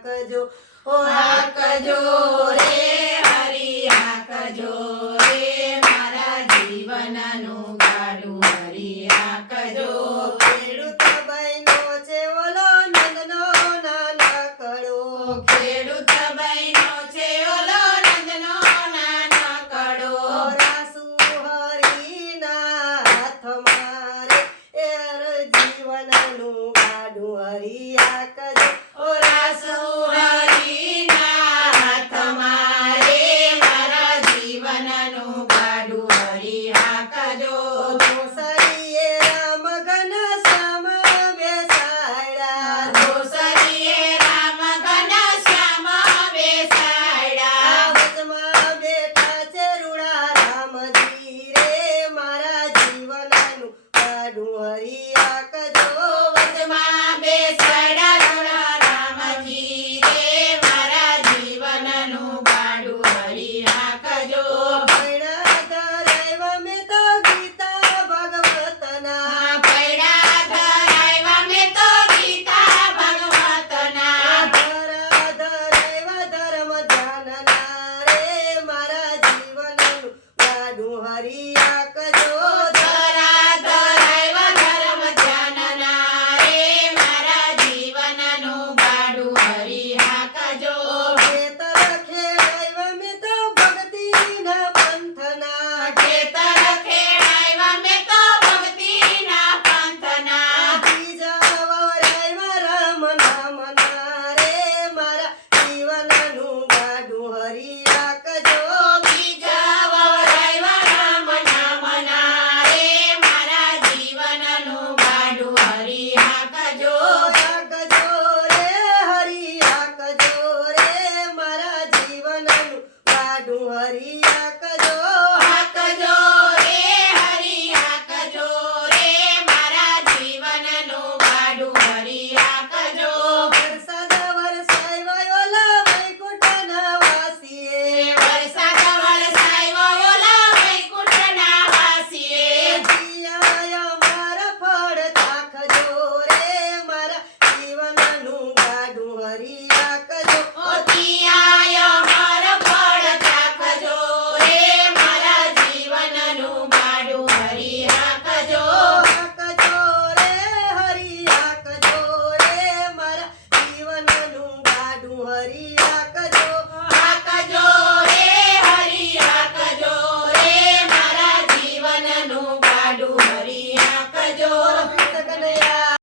હાકજો ઓ હાકજો રે હરી હાકજો રે મારા જીવનનું ગાડું હરી હાકજો ખેડૂત બહેનો છે ઓલો નંદનો નાનકડો ખેડૂત બહેનો છે ઓલો નંદનો નાનકડો રાસુ હરીના હાથમાં રે જીવનનું ગાડું હરી હાકજો ઓ રાસુ હરીના હાથમાં રે મારા જીવનનું ગાડું હરી હાકજો દોસરીએ રામ ઘન શ્યામ બેસાડ્યા દોસરીએ રામ ઘન શ્યામ બેસાડ્યા વચમાં બેઠા છે રૂડા રામજી રે મારા જીવનનું ગાડું હરી હાકજો વચમાં બેસાડ્યા રૂડા રામજી રે મારા જીવનનું ગાડું હરી હાકજો પૈડા ધરાવ્યા મેં તો ગીતા ભગવતના પૈડા ધરાવ્યા મેં તો ગીતા ભગવતના ધરા ધરાવ્યા ધર્મ ધ્યાનના રે મારા જીવનનું ગાડું હરી હાકજો ધરા ધરાવ્યા ધર્મ ધ્યાનના રે મારા જીવનનું ગાડું હરી હાકજો ખેતર ખેડાવ્યા મેં તો ભક્તિના પંથના ખેતર ખેડાવ્યા મેં તો ભક્તિના પંથના બીજા વવરાવ્યા રામ નામના રે મારા જીવનનું ગાડું હરી હાકજો બીજા વવરાવ્યા રામ નામના રે મારા જીવનનું ગાડું હરી હાકજો હાકજો રે હરી હાકજો રે મારા જીવનનું ગાડું હરી હાકજો હાકજો રે હરી હાકજો રે મારા જીવનનું ગાડું હરી હાકજો વરસાદ વરસાવ્યો ઓલા વૈકુંઠના વાસીએ વરસાદ વરસાવ્યો ઓલા વૈકુંઠના વાસીએ જીયા મારા ફળ ચાખજો રે મારા જીવનનું ગાડું હરી હાકજો ઓ જીયા મારા ફળ ચાખજો રે મારા જીવનનું ગાડું હરી હાકજો હાકજો રે હરી હાકજો રે મારા જીવનનું ગાડું હરી હાકજો